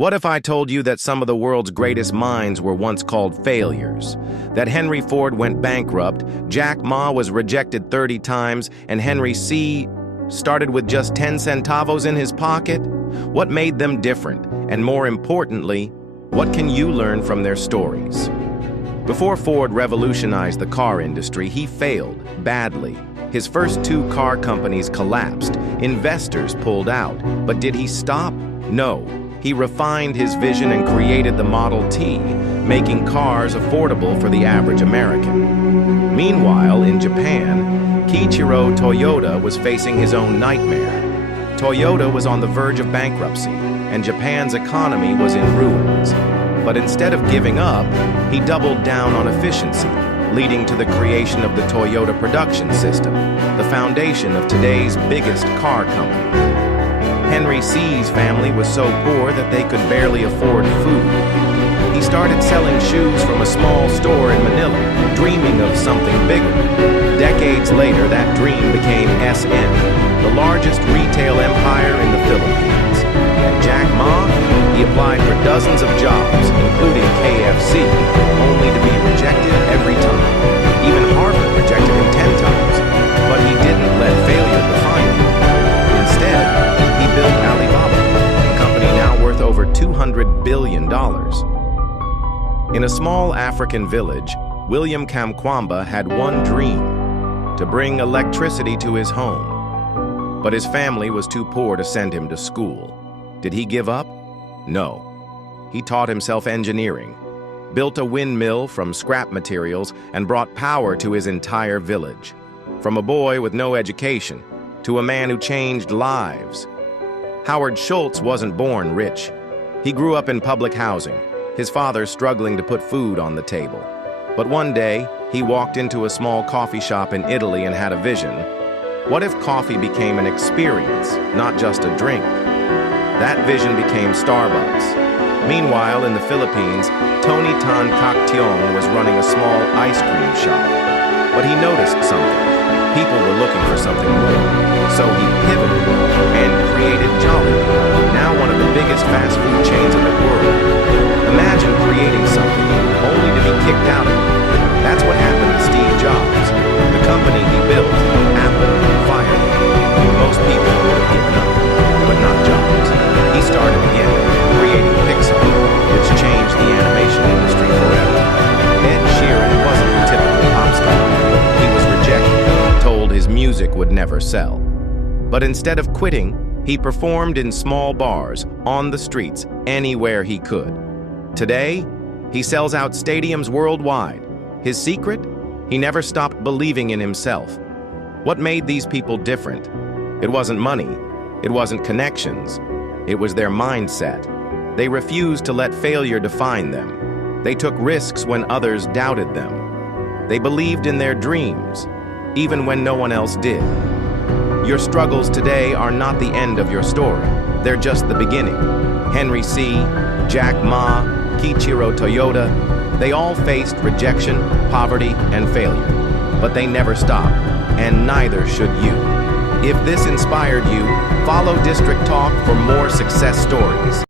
What if I told you that some of the world's greatest minds were once called failures? That Henry Ford went bankrupt, Jack Ma was rejected 30 times, and Henry C. started with just 10 centavos in his pocket? What made them different? And more importantly, what can you learn from their stories? Before Ford revolutionized the car industry, he failed badly. His first 2 car companies collapsed. Investors pulled out. But did he stop? No. He refined his vision and created the Model T, making cars affordable for the average American. Meanwhile, in Japan, Kiichiro Toyoda was facing his own nightmare. Toyota was on the verge of bankruptcy, and Japan's economy was in ruins. But instead of giving up, he doubled down on efficiency, leading to the creation of the Toyota production system, the foundation of today's biggest car company. Henry C.'s family was so poor that they could barely afford food. He started selling shoes from a small store in Manila, dreaming of something bigger. Decades later, that dream became SN, the largest retail empire in the Philippines. And Jack Ma, he applied for dozens of jobs, including KFC, only to be rejected every time. Even Harvard rejected him 10 times, but he didn't let failure define him. Instead, he built Alibaba, a company now worth over $200 billion. In a small African village, William Kamkwamba had one dream: to bring electricity to his home. But his family was too poor to send him to school. Did he give up? No. He taught himself engineering, built a windmill from scrap materials, and brought power to his entire village. From a boy with no education to a man who changed lives. Howard Schultz wasn't born rich. He grew up in public housing, his father struggling to put food on the table. But one day, he walked into a small coffee shop in Italy and had a vision. What if coffee became an experience, not just a drink? That vision became Starbucks. Meanwhile, in the Philippines, Tan Caktiong was running a small ice cream shop. But he noticed something. People were looking for something more. So he pivoted and created Jollibee, now one of the biggest fast food chains in the world. Imagine creating something only to be kicked out of it. That's what happened to Steve Jobs. The company he built, Apple, fired him. Most people would have given up, but not Jobs. He started again, creating Pixar, which changed the animation industry forever. Sheeran wasn't the typical pop star. He was rejected, told his music would never sell. But instead of quitting, he performed in small bars, on the streets, anywhere he could. Today, he sells out stadiums worldwide. His secret? He never stopped believing in himself. What made these people different? It wasn't money. It wasn't connections. It was their mindset. They refused to let failure define them. They took risks when others doubted them. They believed in their dreams, even when no one else did. Your struggles today are not the end of your story. They're just the beginning. Henry C., Jack Ma, Kiichiro Toyoda, they all faced rejection, poverty, and failure. But they never stopped, and neither should you. If this inspired you, follow District Talk for more success stories.